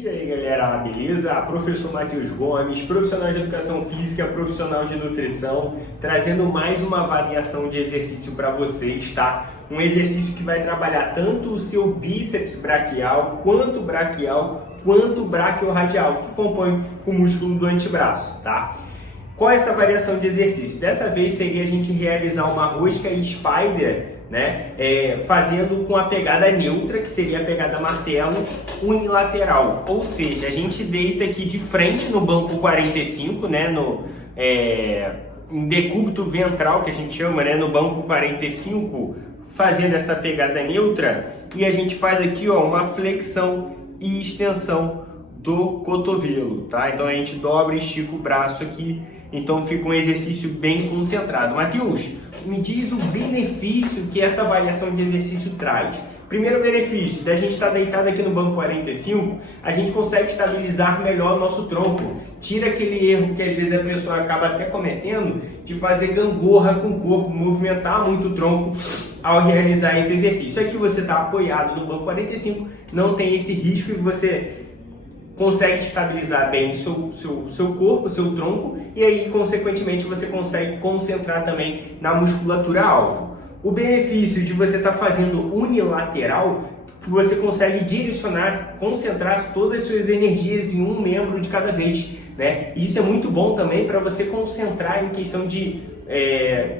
E aí galera, beleza? Professor Matheus Gomes, profissional de educação física, profissional de nutrição, trazendo mais uma variação de exercício para vocês, tá? Um exercício que vai trabalhar tanto o seu bíceps braquial, quanto braquiorradial, que compõe o músculo do antebraço, tá? Qual é essa variação de exercício? Dessa vez seria a gente realizar uma rosca spider, né? Fazendo com a pegada neutra, que seria a pegada martelo unilateral. Ou seja, a gente deita aqui de frente no banco 45, né? Em decúbito ventral, que a gente chama, né? No banco 45, fazendo essa pegada neutra, e a gente faz aqui, ó, uma flexão e extensão do cotovelo, tá? Então a gente dobra e estica o braço aqui, então fica um exercício bem concentrado. Matheus, me diz o benefício que essa variação de exercício traz. Primeiro benefício, da gente estar deitado aqui no banco 45, a gente consegue estabilizar melhor o nosso tronco. Tira aquele erro que às vezes a pessoa acaba até cometendo, de fazer gangorra com o corpo, movimentar muito o tronco ao realizar esse exercício. Aqui você está apoiado no banco 45, não tem esse risco e você consegue estabilizar bem seu corpo, seu tronco, e aí, consequentemente, você consegue concentrar também na musculatura alvo. O benefício de você estar fazendo unilateral, que você consegue direcionar, concentrar todas as suas energias em um membro de cada vez, né? Isso é muito bom também para você concentrar em questão de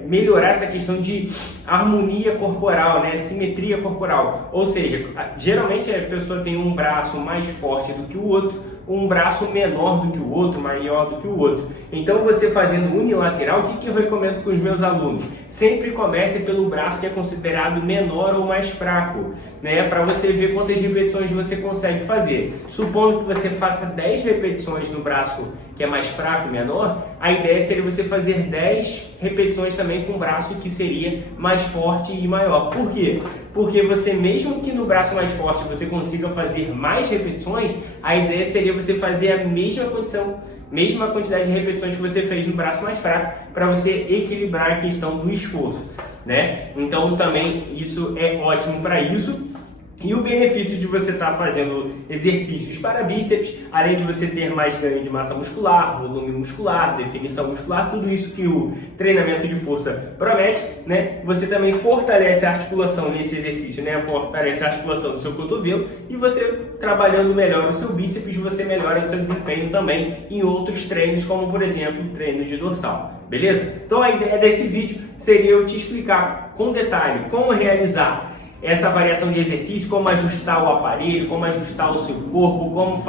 melhorar essa questão de harmonia corporal, né? Simetria corporal. Ou seja, geralmente a pessoa tem um braço mais forte do que o outro, um braço menor do que o outro, maior do que o outro. Então, você fazendo unilateral, o que eu recomendo com os meus alunos? Sempre comece pelo braço que é considerado menor ou mais fraco, né? Para você ver quantas repetições você consegue fazer. Supondo que você faça 10 repetições no braço que é mais fraco e menor, a ideia seria você fazer 10 repetições também com o braço que seria mais forte e maior. Por quê? Porque você, mesmo que no braço mais forte você consiga fazer mais repetições, a ideia seria você fazer a mesma quantidade de repetições que você fez no braço mais fraco, para você equilibrar a questão do esforço, né? Então também isso é ótimo para isso. E o benefício de você estar fazendo exercícios para bíceps, além de você ter mais ganho de massa muscular, volume muscular, definição muscular, tudo isso que o treinamento de força promete, né? Você também fortalece a articulação nesse exercício, né? Fortalece a articulação do seu cotovelo, e você trabalhando melhor o seu bíceps, você melhora o seu desempenho também em outros treinos, como por exemplo o treino de dorsal, beleza? Então a ideia desse vídeo seria eu te explicar com detalhe como realizar essa variação de exercício, como ajustar o aparelho, como ajustar o seu corpo, como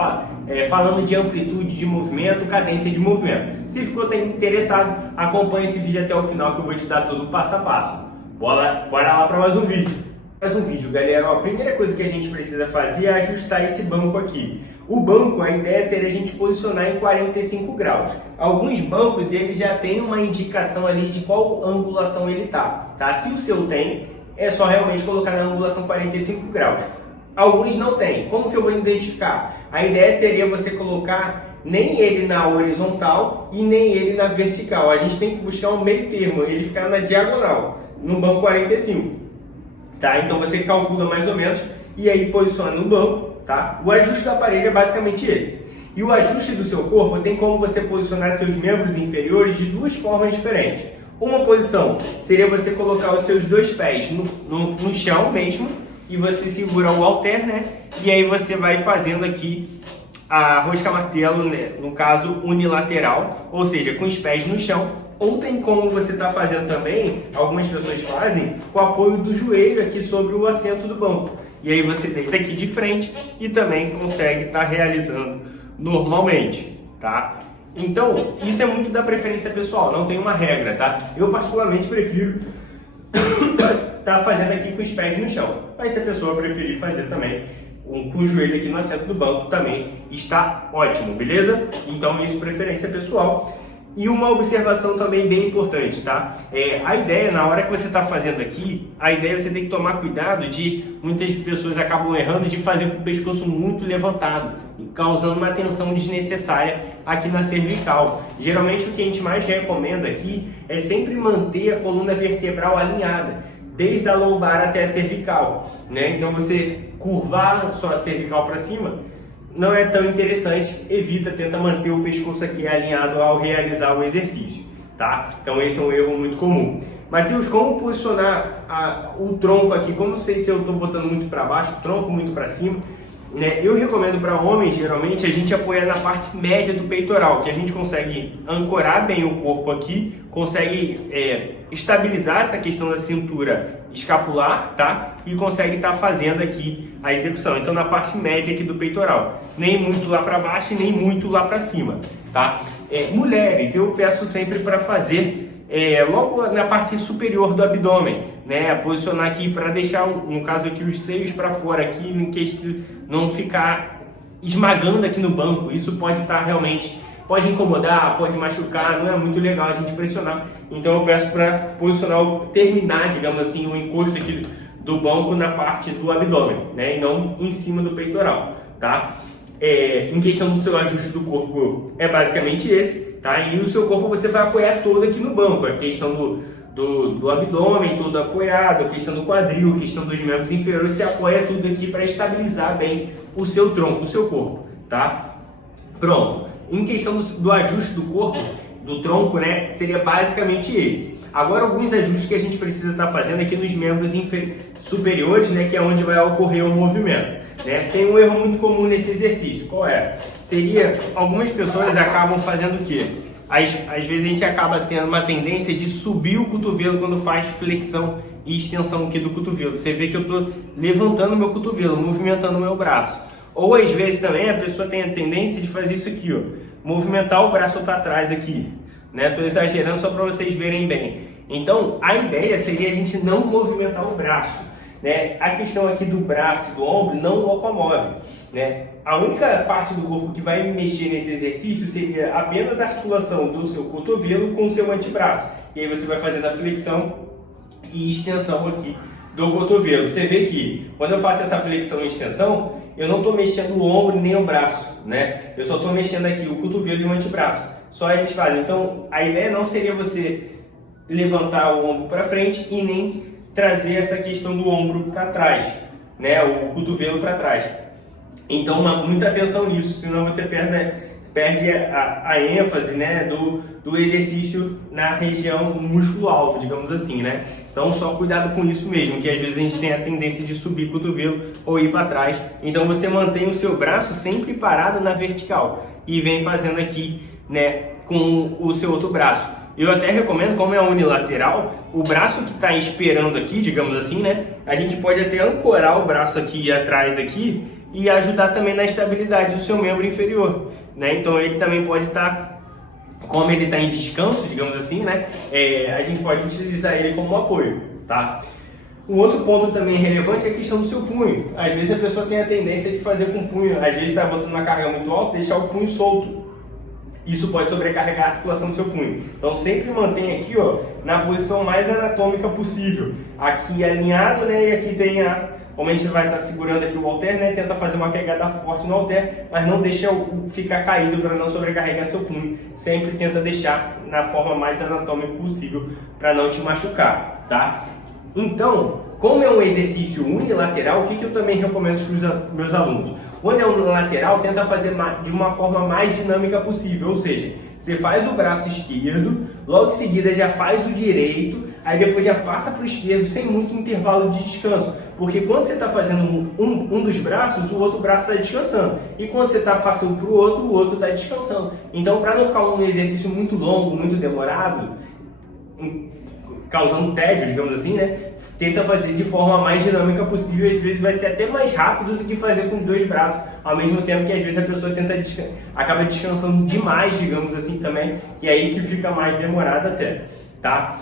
falando de amplitude de movimento, cadência de movimento. Se ficou interessado, acompanhe esse vídeo até o final, que eu vou te dar tudo passo a passo. Bora lá para mais um vídeo. Galera. A primeira coisa que a gente precisa fazer é ajustar esse banco aqui. O banco, a ideia seria a gente posicionar em 45 graus. Alguns bancos, eles já têm uma indicação ali de qual angulação ele tá? Se o seu tem, é só realmente colocar na angulação 45 graus. Alguns não tem. Como que eu vou identificar? A ideia seria você colocar nem ele na horizontal e nem ele na vertical. A gente tem que buscar um meio termo, ele ficar na diagonal, no banco 45. Tá? Então você calcula mais ou menos e aí posiciona no banco. Tá? O ajuste do aparelho é basicamente esse. E o ajuste do seu corpo tem como você posicionar seus membros inferiores de duas formas diferentes. Uma posição seria você colocar os seus dois pés no chão mesmo, e você segura o halter, né? E aí você vai fazendo aqui a rosca martelo, né? No caso unilateral, ou seja, com os pés no chão. Ou tem como você estar fazendo também, algumas pessoas fazem, com o apoio do joelho aqui sobre o assento do banco. E aí você deita aqui de frente e também consegue estar realizando normalmente, tá? Então, isso é muito da preferência pessoal, não tem uma regra, tá? Eu particularmente prefiro estar fazendo aqui com os pés no chão. Mas se a pessoa preferir fazer também com o joelho aqui no assento do banco, também está ótimo, beleza? Então, isso é preferência pessoal. E uma observação também bem importante, tá? A ideia, na hora que você está fazendo aqui, a ideia é você tem que tomar cuidado de, muitas pessoas acabam errando, de fazer com o pescoço muito levantado, causando uma tensão desnecessária aqui na cervical. Geralmente o que a gente mais recomenda aqui é sempre manter a coluna vertebral alinhada, desde a lombar até a cervical, né? Então você curvar a sua cervical para cima, não é tão interessante, evita, tenta manter o pescoço aqui alinhado ao realizar o exercício, tá? Então esse é um erro muito comum. Matheus, como posicionar o tronco aqui? Como não sei se eu estou botando muito para baixo, o tronco muito para cima, né? Eu recomendo para homens, geralmente, a gente apoiar na parte média do peitoral, que a gente consegue ancorar bem o corpo aqui, consegue estabilizar essa questão da cintura escapular, tá? E consegue estar fazendo aqui a execução. Então, na parte média aqui do peitoral, nem muito lá para baixo e nem muito lá para cima, tá? Mulheres, eu peço sempre para fazer logo na parte superior do abdômen, né? Posicionar aqui para deixar, no caso aqui, os seios para fora aqui, em que não ficar esmagando aqui no banco. Isso pode estar realmente, pode incomodar, pode machucar, não é muito legal a gente pressionar. Então eu peço para posicionar, terminar, digamos assim, o encosto aqui do banco na parte do abdômen, né? E não em cima do peitoral, tá? Em questão do seu ajuste do corpo, é basicamente esse, tá? E o seu corpo você vai apoiar todo aqui no banco, a questão do abdômen todo apoiado, a questão do quadril, a questão dos membros inferiores, você apoia tudo aqui para estabilizar bem o seu tronco, o seu corpo, tá? Pronto. Em questão do ajuste do corpo, do tronco, né, seria basicamente esse. Agora, alguns ajustes que a gente precisa estar fazendo aqui nos membros superiores, né, que é onde vai ocorrer o movimento, né? Tem um erro muito comum nesse exercício. Qual é? Seria, algumas pessoas acabam fazendo o quê? Às vezes a gente acaba tendo uma tendência de subir o cotovelo quando faz flexão e extensão aqui do cotovelo. Você vê que eu estou levantando meu cotovelo, movimentando o meu braço. Ou às vezes também a pessoa tem a tendência de fazer isso aqui, ó, movimentar o braço para trás aqui, né? Estou exagerando só para vocês verem bem. Então a ideia seria a gente não movimentar o braço, né? A questão aqui do braço e do ombro não locomove, né? A única parte do corpo que vai mexer nesse exercício seria apenas a articulação do seu cotovelo com o seu antebraço. E aí você vai fazendo a flexão e extensão aqui do cotovelo. Você vê que quando eu faço essa flexão e extensão, eu não estou mexendo o ombro nem o braço, né? Eu só estou mexendo aqui o cotovelo e o antebraço. Só eles fazem. Então a ideia não seria você levantar o ombro para frente e nem trazer essa questão do ombro para trás, né? O cotovelo para trás. Então muita atenção nisso, senão você perde a ênfase, né, do exercício na região músculo-alvo, digamos assim, né? Então só cuidado com isso mesmo, que às vezes a gente tem a tendência de subir o cotovelo ou ir para trás. Então você mantém o seu braço sempre parado na vertical e vem fazendo aqui, né, com o seu outro braço. Eu até recomendo, como é unilateral, o braço que está esperando aqui, digamos assim, né, a gente pode até ancorar o braço aqui atrás aqui e ajudar também na estabilidade do seu membro inferior, né? Então ele também pode estar, como ele está em descanso, digamos assim, né, a gente pode utilizar ele como apoio, tá? Um outro ponto também relevante é a questão do seu punho. Às vezes a pessoa tem a tendência de fazer com o punho, às vezes está botando uma carga muito alta e deixar o punho solto. Isso pode sobrecarregar a articulação do seu punho. Então sempre mantenha aqui, ó, na posição mais anatômica possível. Aqui alinhado, né, e aqui tem como a gente vai estar segurando aqui o halter, né, tenta fazer uma pegada forte no halter, mas não deixa ficar caído para não sobrecarregar seu punho. Sempre tenta deixar na forma mais anatômica possível para não te machucar, tá? Então, como é um exercício unilateral, o que eu também recomendo para os meus alunos? Quando é unilateral, tenta fazer de uma forma mais dinâmica possível, ou seja, você faz o braço esquerdo, logo em seguida já faz o direito, aí depois já passa para o esquerdo sem muito intervalo de descanso, porque quando você está fazendo um dos braços, o outro braço está descansando, e quando você está passando para o outro está descansando. Então, para não ficar um exercício muito longo, muito demorado, causando tédio, digamos assim, né? Tenta fazer de forma mais dinâmica possível, às vezes vai ser até mais rápido do que fazer com os dois braços, ao mesmo tempo que às vezes a pessoa acaba descansando demais, digamos assim, também, e aí que fica mais demorado até, tá?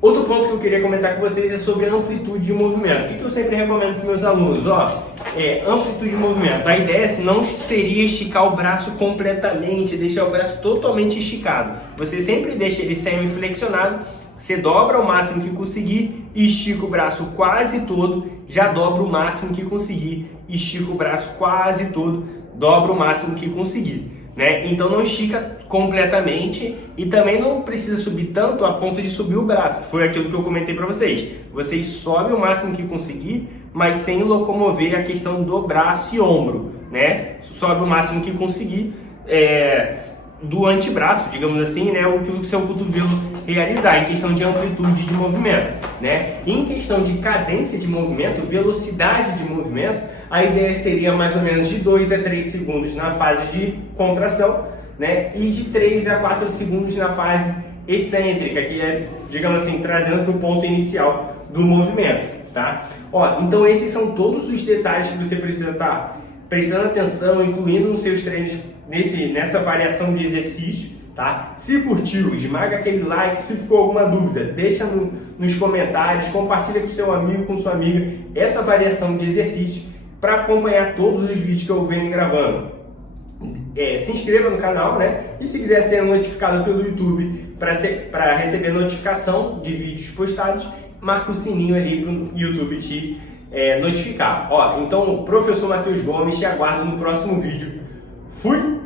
Outro ponto que eu queria comentar com vocês é sobre a amplitude de movimento. O que eu sempre recomendo para meus alunos? Amplitude de movimento. A ideia não seria esticar o braço completamente, deixar o braço totalmente esticado. Você sempre deixa ele semi-flexionado. Você dobra o máximo que conseguir, estica o braço quase todo, já dobra o máximo que conseguir, estica o braço quase todo, dobra o máximo que conseguir, né? Então não estica completamente e também não precisa subir tanto a ponto de subir o braço. Foi aquilo que eu comentei para vocês. Vocês sobem o máximo que conseguir, mas sem locomover a questão do braço e ombro, né? Sobe o máximo que conseguir do antebraço, digamos assim, né? O que o seu cotovelo realizar em questão de amplitude de movimento, né? Em questão de cadência de movimento, velocidade de movimento, a ideia seria mais ou menos de 2 a 3 segundos na fase de contração, né? E de 3 a 4 segundos na fase excêntrica, que é, digamos assim, trazendo para o ponto inicial do movimento, tá? Ó, então esses são todos os detalhes que você precisa estar prestando atenção, incluindo nos seus treinos nessa variação de exercício, tá? Se curtiu, esmaga aquele like. Se ficou alguma dúvida, deixa nos comentários, compartilha com seu amigo, com sua amiga essa variação de exercício para acompanhar todos os vídeos que eu venho gravando. Se inscreva no canal, né? E se quiser ser notificado pelo YouTube para receber notificação de vídeos postados, marca o sininho ali para o YouTube te notificar. Ó, então, o professor Matheus Gomes te aguardo no próximo vídeo. Fui!